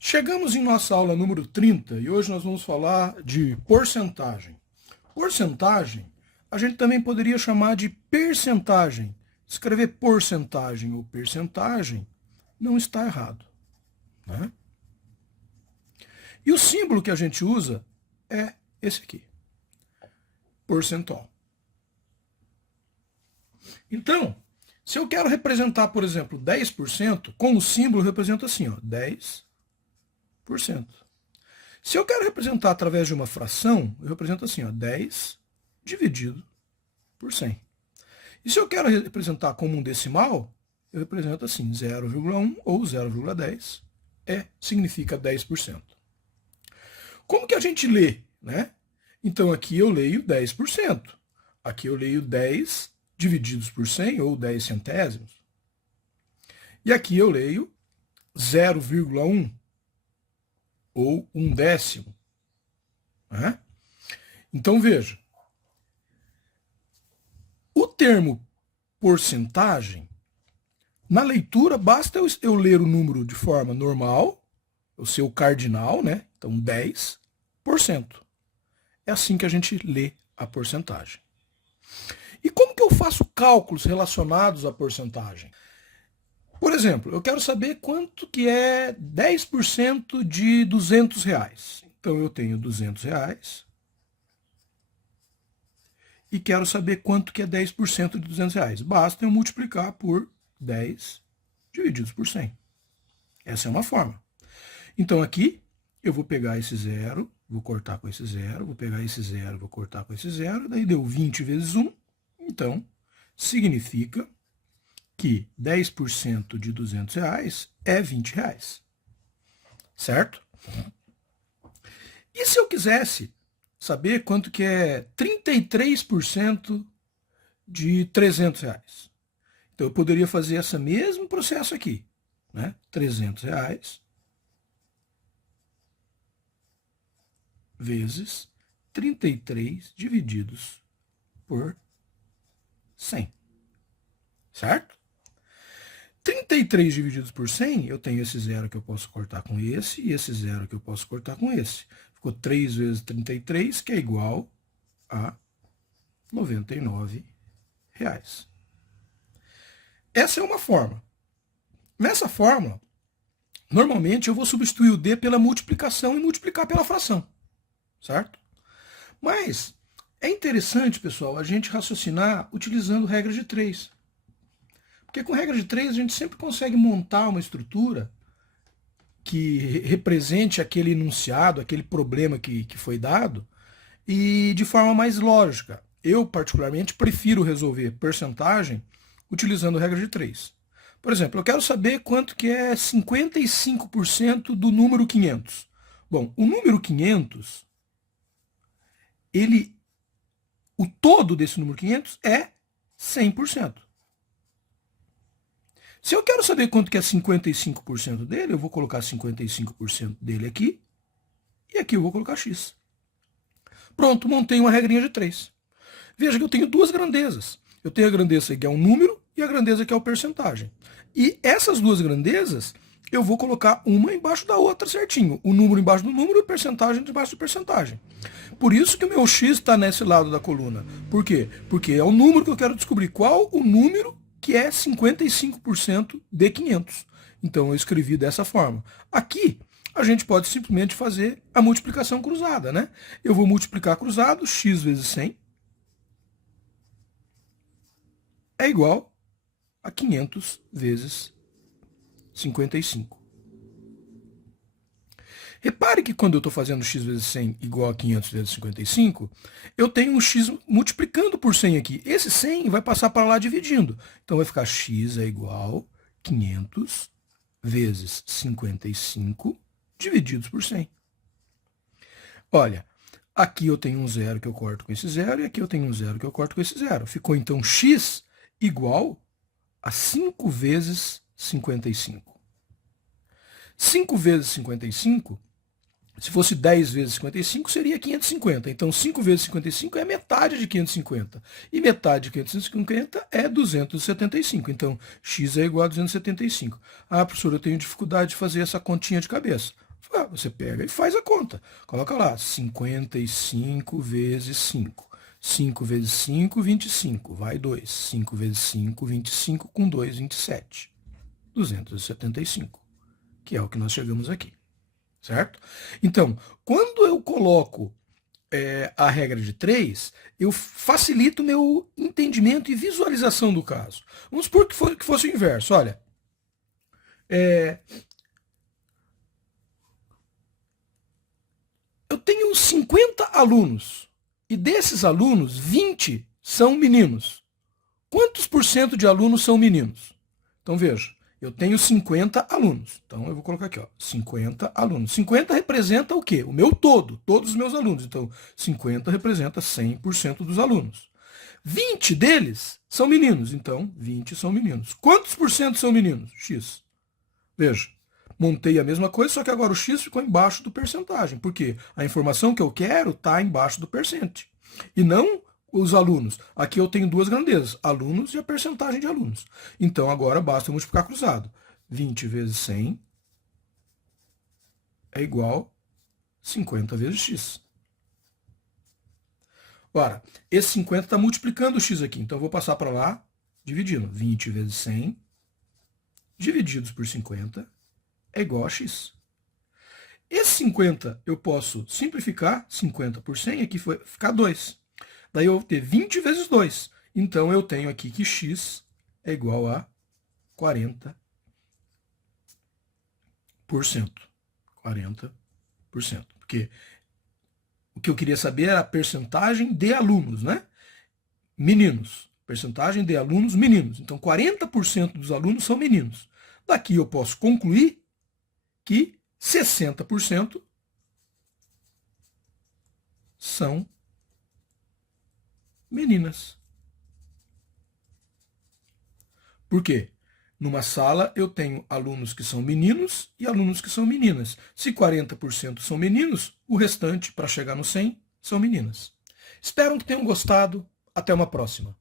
Chegamos em nossa aula número 30 e hoje nós vamos falar de porcentagem. Porcentagem, a gente também poderia chamar de percentagem. Escrever porcentagem ou percentagem não está errado, né? E o símbolo que a gente usa é esse aqui, percentual. Então, se eu quero representar, por exemplo, 10%, com o símbolo eu represento assim, ó, 10%. Se eu quero representar através de uma fração, eu represento assim, ó, 10 dividido por 100. E se eu quero representar como um decimal, eu represento assim, 0,1 ou 0,10 significa 10%. Como que a gente lê, né? Então aqui eu leio 10%. Aqui eu leio 10 divididos por 100, ou 10 centésimos. E aqui eu leio 0,1, ou 1/10. Né? Então veja, o termo porcentagem, na leitura basta eu ler o número de forma normal, o seu cardinal, né? Então 10%. É assim que a gente lê a porcentagem. E como que eu faço cálculos relacionados à porcentagem? Por exemplo, eu quero saber quanto que é 10% de R$200. Então eu tenho R$200 e quero saber quanto que é 10% de R$200. Basta eu multiplicar por 10 divididos por 100. Essa é uma forma. Então aqui eu vou pegar esse zero, vou cortar com esse zero, vou pegar esse zero, vou cortar com esse zero, daí deu 20 vezes 1. Então, significa que 10% de R$200 é R$20. Certo? E se eu quisesse saber quanto que é 33% de R$300? Então eu poderia fazer esse mesmo processo aqui, né? R$300 vezes 33 divididos por 100. Certo? 33 divididos por 100, eu tenho esse zero que eu posso cortar com esse, e esse zero que eu posso cortar com esse. Ficou 3 vezes 33, que é igual a R$99. Essa é uma forma. Nessa fórmula, normalmente eu vou substituir o D pela multiplicação e multiplicar pela fração. Certo? Mas é interessante, pessoal, a gente raciocinar utilizando regra de 3. Porque com regra de 3 a gente sempre consegue montar uma estrutura que represente aquele enunciado, aquele problema que foi dado, e de forma mais lógica. Eu, particularmente, prefiro resolver percentagem utilizando regra de 3. Por exemplo, eu quero saber quanto que é 55% do número 500. Bom, o número 500, o todo desse número 500 é 100%. Se eu quero saber quanto que é 55% dele, eu vou colocar 55% dele aqui, e aqui eu vou colocar x. Pronto, montei uma regrinha de 3. Veja que eu tenho duas grandezas. Eu tenho a grandeza que é um número e a grandeza que é a porcentagem. E essas duas grandezas, eu vou colocar uma embaixo da outra certinho. O número embaixo do número e a porcentagem embaixo da porcentagem. Por isso que o meu x está nesse lado da coluna. Por quê? Porque é o número que eu quero descobrir. Qual o número que é 55% de 500. Então eu escrevi dessa forma. Aqui a gente pode simplesmente fazer a multiplicação cruzada, né? Eu vou multiplicar cruzado, x vezes 100 é igual a 500 vezes 55. Repare que quando eu estou fazendo x vezes 100 igual a 500 vezes 55, eu tenho um x multiplicando por 100 aqui. Esse 100 vai passar para lá dividindo. Então vai ficar x é igual a 500 vezes 55 divididos por 100. Olha, aqui eu tenho um zero que eu corto com esse zero, e aqui eu tenho um zero que eu corto com esse zero. Ficou então x igual a 5 vezes 55. 5 vezes 55, se fosse 10 vezes 55, seria 550. Então, 5 vezes 55 é metade de 550. E metade de 550 é 275. Então, x é igual a 275. Ah, professor, eu tenho dificuldade de fazer essa continha de cabeça. Você pega e faz a conta. Coloca lá, 55 vezes 5. 5 vezes 5, 25. Vai 2. 5 vezes 5, 25. Com 2, 27. 275. Que é o que nós chegamos aqui. Certo? Então, quando eu coloco a regra de 3, eu facilito o meu entendimento e visualização do caso. Vamos supor que fosse o inverso. Olha, eu tenho 50 alunos e desses alunos, 20 são meninos. Quantos por cento de alunos são meninos? Então veja, eu tenho 50 alunos. Então eu vou colocar aqui, ó, 50 alunos. 50 representa o quê? O meu todo, todos os meus alunos. Então 50 representa 100% dos alunos. 20 deles são meninos, então 20 são meninos. Quantos por cento são meninos? X. Veja, montei a mesma coisa, só que agora o X ficou embaixo do percentagem. Por quê? A informação que eu quero está embaixo do percente. E não os alunos. Aqui eu tenho duas grandezas, alunos e a percentagem de alunos. Então agora basta eu multiplicar cruzado. 20 vezes 100 é igual a 50 vezes x. Ora, esse 50 está multiplicando o x aqui, então eu vou passar para lá, dividindo. 20 vezes 100 divididos por 50 é igual a x. Esse 50 eu posso simplificar, 50 por 100, aqui vai ficar 2. Daí eu vou ter 20 vezes 2. Então eu tenho aqui que x é igual a 40%. 40%. Porque o que eu queria saber era a percentagem de alunos, né? Meninos. Percentagem de alunos meninos. Então 40% dos alunos são meninos. Daqui eu posso concluir que 60% são meninas. Por quê? Numa sala eu tenho alunos que são meninos e alunos que são meninas. Se 40% são meninos, o restante, para chegar no 100, são meninas. Espero que tenham gostado. Até uma próxima.